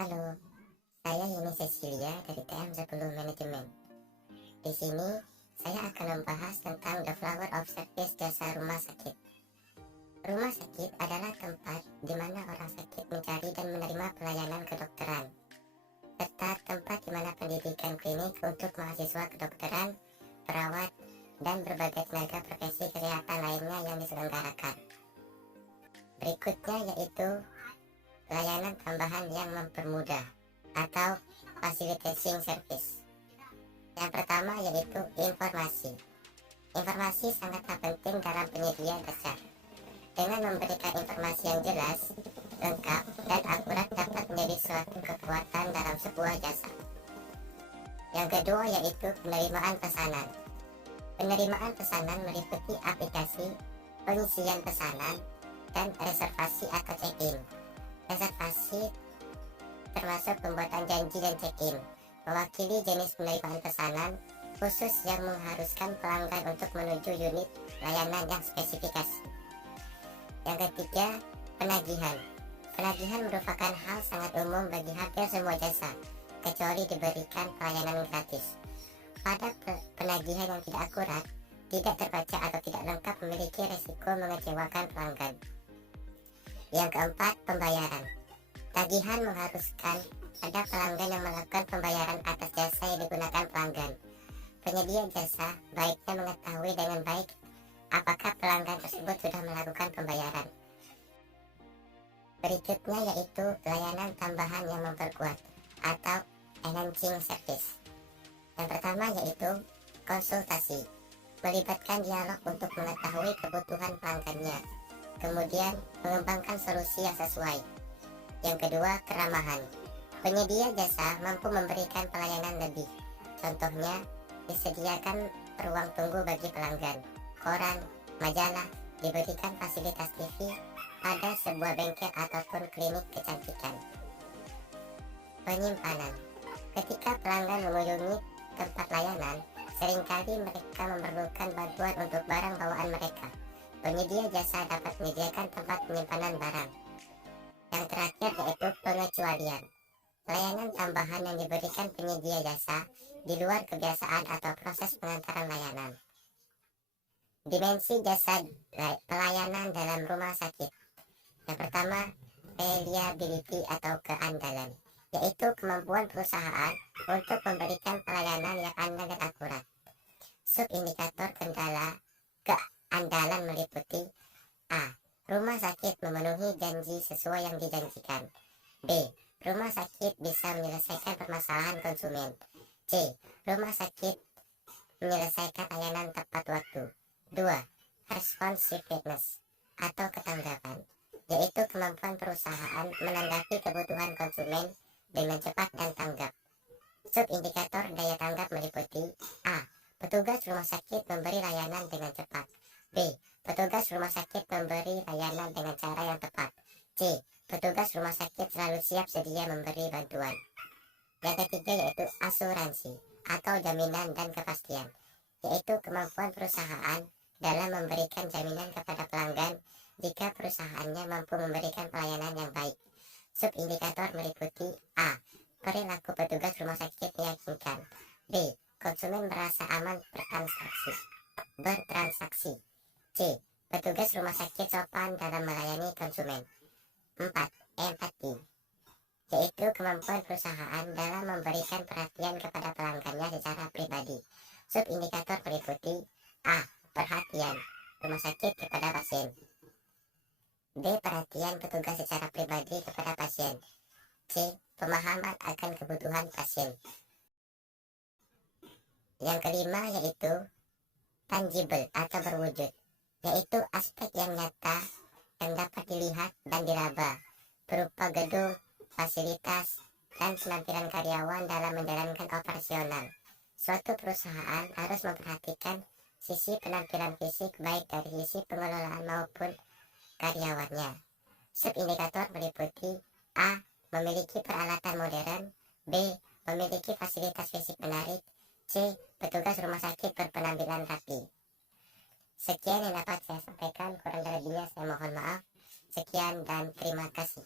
Halo, saya Yeni Cecilia dari TM10 Manajemen. Di sini, saya akan membahas tentang The Flower of Service jasa rumah sakit. Rumah sakit adalah tempat di mana orang sakit mencari dan menerima pelayanan kedokteran, serta tempat di mana pendidikan klinik untuk mahasiswa kedokteran, perawat, dan berbagai tenaga profesi kesehatan lainnya yang diselenggarakan. Berikutnya yaitu layanan tambahan yang mempermudah atau facilitating service. Yang pertama yaitu informasi. Informasi sangatlah penting dalam penyedia jasa. Dengan memberikan informasi yang jelas, lengkap, dan akurat dapat menjadi suatu kekuatan dalam sebuah jasa. Yang kedua yaitu penerimaan pesanan. Penerimaan pesanan meliputi aplikasi, pengisian pesanan, dan reservasi atau check-in. Reservasi termasuk pembuatan janji dan check-in, mewakili jenis penerimaan pesanan khusus yang mengharuskan pelanggan untuk menuju unit layanan yang spesifikasi. Yang ketiga, penagihan. Penagihan merupakan hal sangat umum bagi hampir semua jasa, kecuali diberikan pelayanan gratis. Pada penagihan yang tidak akurat, tidak terbaca atau tidak lengkap memiliki resiko mengecewakan pelanggan. Yang keempat, pembayaran. Tagihan mengharuskan ada pelanggan yang melakukan pembayaran atas jasa yang digunakan pelanggan. Penyedia jasa baiknya mengetahui dengan baik apakah pelanggan tersebut sudah melakukan pembayaran. Berikutnya yaitu layanan tambahan yang memperkuat atau enhancing service. Yang pertama yaitu konsultasi, melibatkan dialog untuk mengetahui kebutuhan pelanggannya, kemudian mengembangkan solusi yang sesuai. Yang kedua, keramahan. Penyedia jasa mampu memberikan pelayanan lebih. Contohnya, disediakan ruang tunggu bagi pelanggan, koran, majalah, diberikan fasilitas TV pada sebuah bengkel ataupun klinik kecantikan. Penyimpanan. Ketika pelanggan mengunjungi tempat layanan, seringkali mereka memerlukan bantuan untuk barang bawaan mereka. Penyedia jasa dapat menyediakan tempat penyimpanan barang. Yang terakhir yaitu pengecualian. Layanan tambahan yang diberikan penyedia jasa di luar kebiasaan atau proses pengantaran layanan. Dimensi jasa pelayanan dalam rumah sakit. Yang pertama, reliability atau keandalan, yaitu kemampuan perusahaan untuk memberikan pelayanan yang andal dan akurat. Subindikator kendala keandalan meliputi A. Rumah sakit memenuhi janji sesuai yang dijanjikan. B. Rumah sakit bisa menyelesaikan permasalahan konsumen. C. Rumah sakit menyelesaikan layanan tepat waktu. 2. Responsiveness atau ketanggapan, yaitu kemampuan perusahaan menanggapi kebutuhan konsumen dengan cepat dan tanggap. Subindikator daya tanggap meliputi A. Petugas rumah sakit memberi layanan dengan cepat. B. Petugas rumah sakit memberi layanan dengan cara yang tepat. C. Petugas rumah sakit selalu siap sedia memberi bantuan. Yang ketiga yaitu asuransi atau jaminan dan kepastian, yaitu kemampuan perusahaan dalam memberikan jaminan kepada pelanggan jika perusahaannya mampu memberikan pelayanan yang baik. Subindikator meliputi A. Perilaku petugas rumah sakit meyakinkan. B. Konsumen merasa aman bertransaksi. C. Petugas rumah sakit sopan dalam melayani konsumen. 4. Empati, yaitu kemampuan perusahaan dalam memberikan perhatian kepada pelanggannya secara pribadi. Subindikator meliputi A. Perhatian rumah sakit kepada pasien. B. Perhatian petugas secara pribadi kepada pasien. C. Pemahaman akan kebutuhan pasien. Yang kelima yaitu tangible atau berwujud, yaitu aspek yang nyata yang dapat dilihat dan diraba, berupa gedung, fasilitas, dan penampilan karyawan dalam menjalankan operasional. Suatu perusahaan harus memperhatikan sisi penampilan fisik baik dari sisi pengelolaan maupun karyawannya. Subindikator meliputi A. Memiliki peralatan modern. B. Memiliki fasilitas fisik menarik. C. Petugas rumah sakit berpenampilan rapi. Sekian yang dapat saya sampaikan, kurang lebihnya saya mohon maaf. Sekian dan terima kasih.